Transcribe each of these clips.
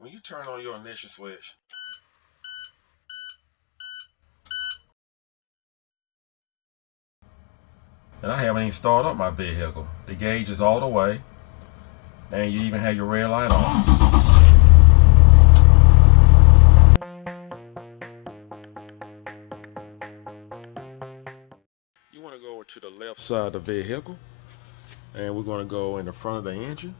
When you turn on your ignition switch, and I haven't even started up my vehicle. The gauge is all the way, and you even have your red light on. You want to go over to the left side of the vehicle, and we're going to go in the front of the engine,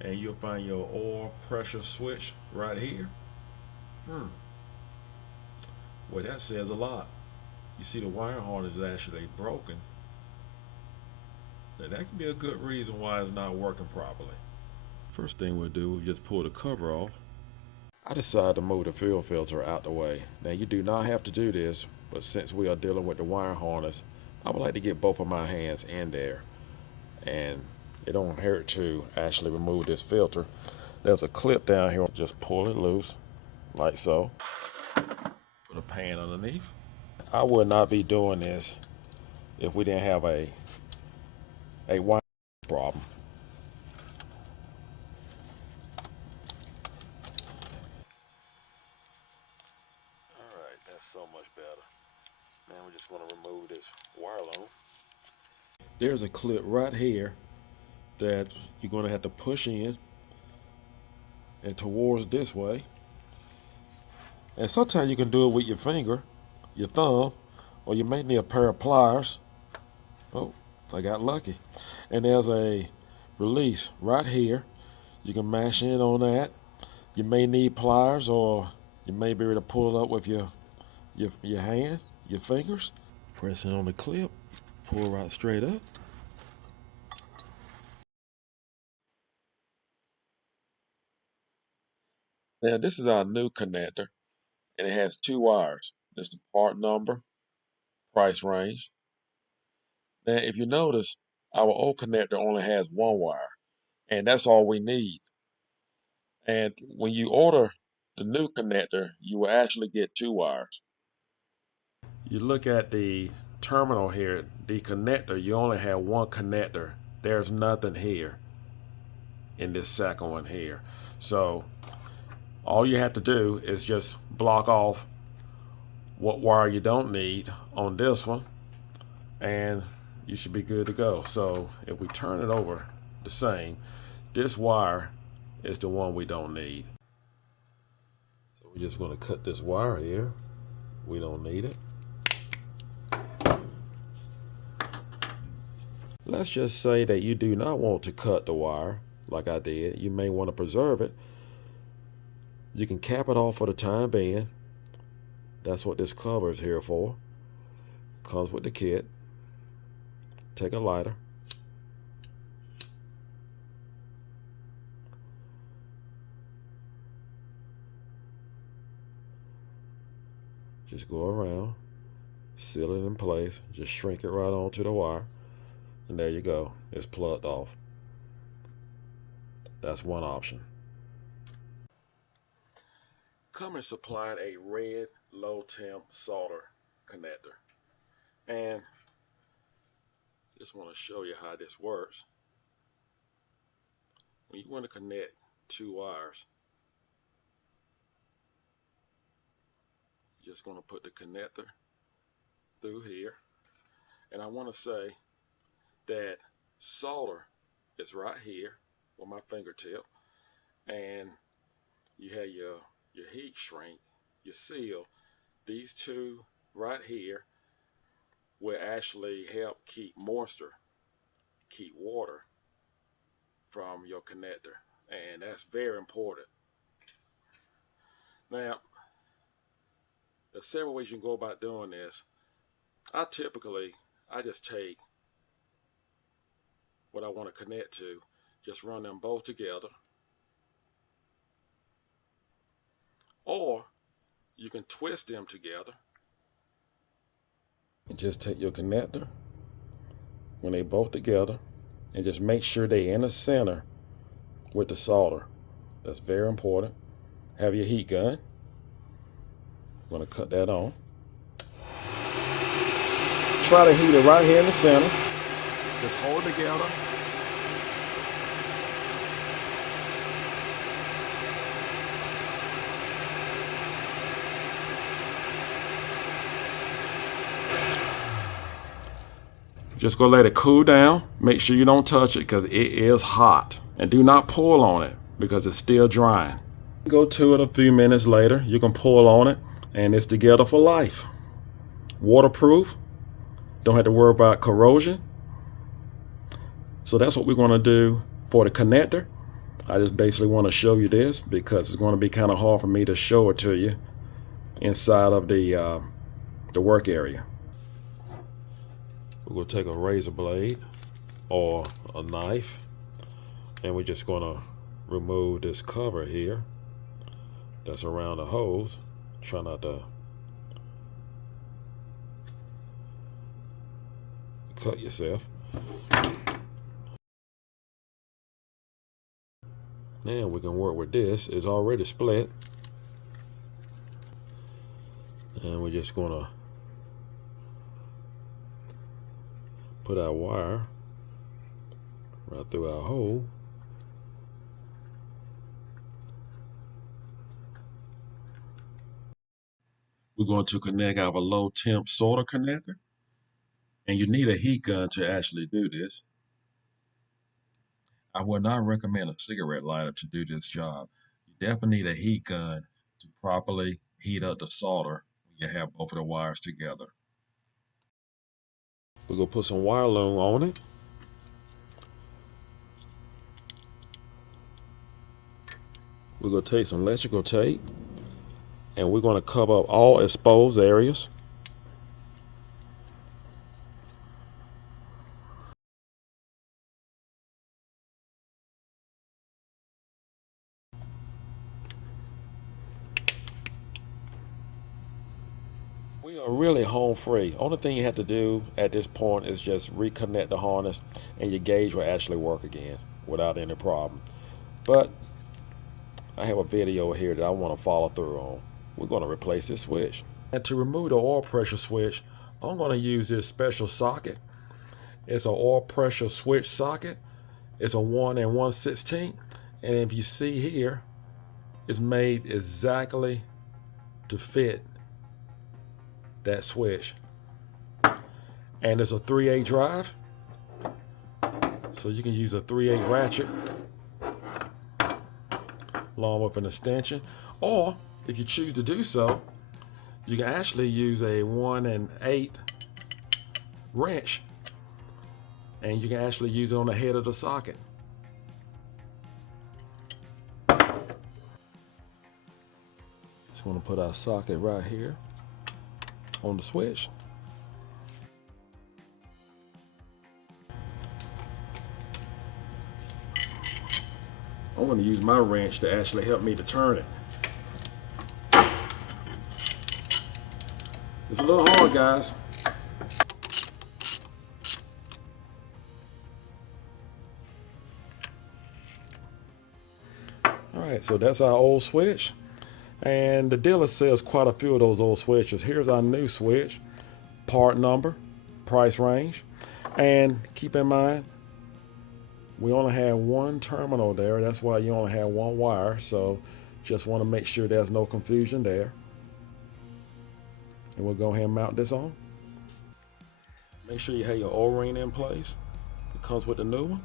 and you'll find your oil pressure switch right here. Well, that says a lot. You see the wire harness is actually broken. Now, that could be a good reason why it's not working properly. First thing we'll do is just pull the cover off. I decided to move the fuel filter out the way. Now, you do not have to do this, but since we are dealing with the wire harness, I would like to get both of my hands in there. And it don't hurt to actually remove this filter. There's a clip down here. Just pull it loose, like so. Put a pan underneath. I would not be doing this if we didn't have a wire problem. Alright, that's so much better. Now we're just going to remove this wire loom. There's a clip right here that you're going to have to push in and towards this way. And sometimes you can do it with your finger, your thumb, or you may need a pair of pliers. Oh, I got lucky. And there's a release right here. You can mash in on that. You may need pliers, or you may be able to pull it up with your hand, your fingers. Press it on the clip, pull right straight up. Now this is our new connector, and it has 2 wires. This is the part number, price range. Now if you notice, our old connector only has 1 wire, and that's all we need. And when you order the new connector, you will actually get 2 wires. You look at the terminal here, the connector, you only have 1 connector. There's nothing here in this second one here. So all you have to do is just block off what wire you don't need on this one, and you should be good to go. So if we turn it over the same, this wire is the one we don't need. So we're just going to cut this wire here. We don't need it. Let's just say that you do not want to cut the wire like I did. You may want to preserve it. You can cap it off for the time being. That's what this cover is here for. Comes with the kit. Take a lighter. Just go around, seal it in place, just shrink it right onto the wire, and there you go. It's plugged off. That's one option. Cummins supplied a red low temp solder connector, and just want to show you how this works. When you want to connect 2 wires, you're just going to put the connector through here, and I want to say that solder is right here with my fingertip, and you have your heat shrink, your seal. These 2 right here will actually help keep moisture, keep water from your connector, and that's very important. Now, there's several ways you can go about doing this. I just take what I want to connect to, just run them both together. Or you can twist them together and just take your connector when they both together and just make sure they're in the center with the solder. That's very important. Have your heat gun. I'm going to cut that on. Try to heat it right here in the center. Just hold it together. Just go let it cool down. Make sure you don't touch it because it is hot. And do not pull on it because it's still drying. Go to it a few minutes later. You can pull on it and it's together for life. Waterproof. Don't have to worry about corrosion. So that's what we're going to do for the connector. I just basically want to show you this because it's going to be kind of hard for me to show it to you inside of the work area. We're going to take a razor blade or a knife and we're just going to remove this cover here that's around the hose. Try not to cut yourself. Now we can work with this. It's already split. And we're just going to put our wire right through our hole. We're going to connect our low temp solder connector. And you need a heat gun to actually do this. I would not recommend a cigarette lighter to do this job. You definitely need a heat gun to properly heat up the solder when you have both of the wires together. We're going to put some wire loom on it. We're going to take some electrical tape and we're going to cover up all exposed areas. We are really home free. Only thing you have to do at this point is just reconnect the harness and your gauge will actually work again without any problem. But I have a video here that I want to follow through on. We're going to replace this switch. And to remove the oil pressure switch, I'm going to use this special socket. It's an oil pressure switch socket. It's a 1 1/16. And if you see here, it's made exactly to fit that switch. And it's a 3/8 drive. So you can use a 3/8 ratchet along with an extension. Or if you choose to do so, you can actually use a 1 1/8 wrench and you can actually use it on the head of the socket. Just want to put our socket right here on the switch. I'm going to use my wrench to actually help me to turn it. It's a little hard, guys. Alright, so that's our old switch. And the dealer sells quite a few of those old switches. Here's our new switch. Part number, price range. And keep in mind, we only have one terminal there. That's why you only have one wire. So just want to make sure there's no confusion there. And we'll go ahead and mount this on. Make sure you have your O-ring in place. It comes with the new one.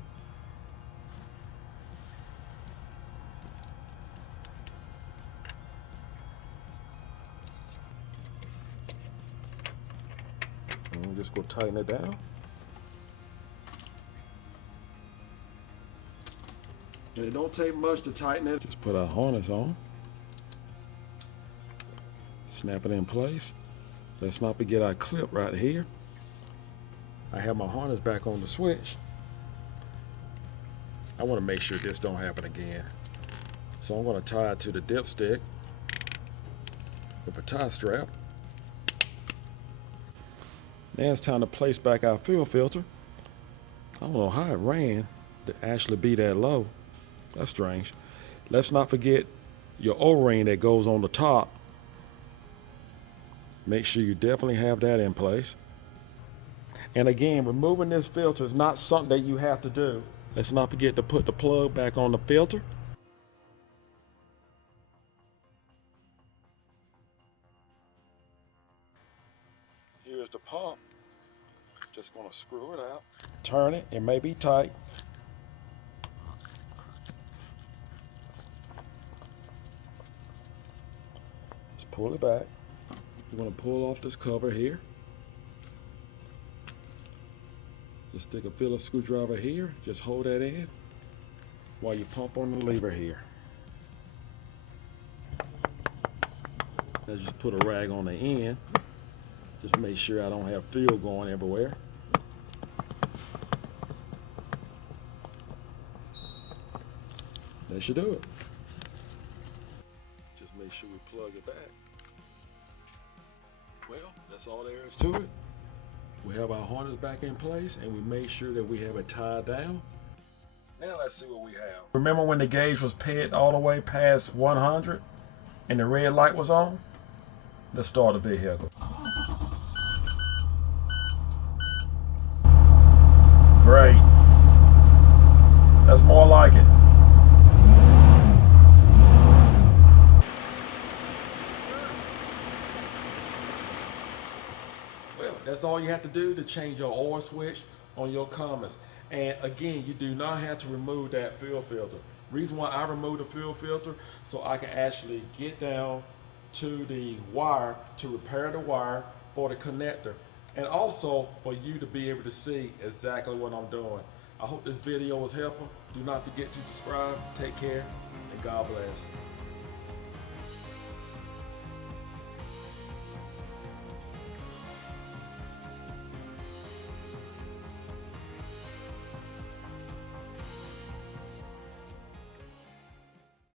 And we'll just go tighten it down. And it don't take much to tighten it. Just put our harness on. Snap it in place. Let's not forget our clip right here. I have my harness back on the switch. I want to make sure this don't happen again. So I'm going to tie it to the dipstick with a tie strap. Now it's time to place back our fuel filter. I don't know how it ran to actually be that low. That's strange. Let's not forget your O-ring that goes on the top. Make sure you definitely have that in place. And again, removing this filter is not something that you have to do. Let's not forget to put the plug back on the filter. Here's the pump. Just gonna screw it out. Turn it, it may be tight. Just pull it back. You're gonna pull off this cover here. Just stick a Phillips screwdriver here. Just hold that in while you pump on the lever here. Now just put a rag on the end. Just make sure I don't have fuel going everywhere. That should do it. Just make sure we plug it back. Well, that's all there is to it. We have our harness back in place and we made sure that we have it tied down. Now let's see what we have. Remember when the gauge was pegged all the way past 100 and the red light was on? Let's start the vehicle. Great. That's more like it. Well, that's all you have to do to change your oil switch on your Cummins. And again, you do not have to remove that fuel filter. Reason why I removed the fuel filter, so I can actually get down to the wire to repair the wire for the connector. And also for you to be able to see exactly what I'm doing. I hope this video was helpful. Do not forget to subscribe. Take care and God bless.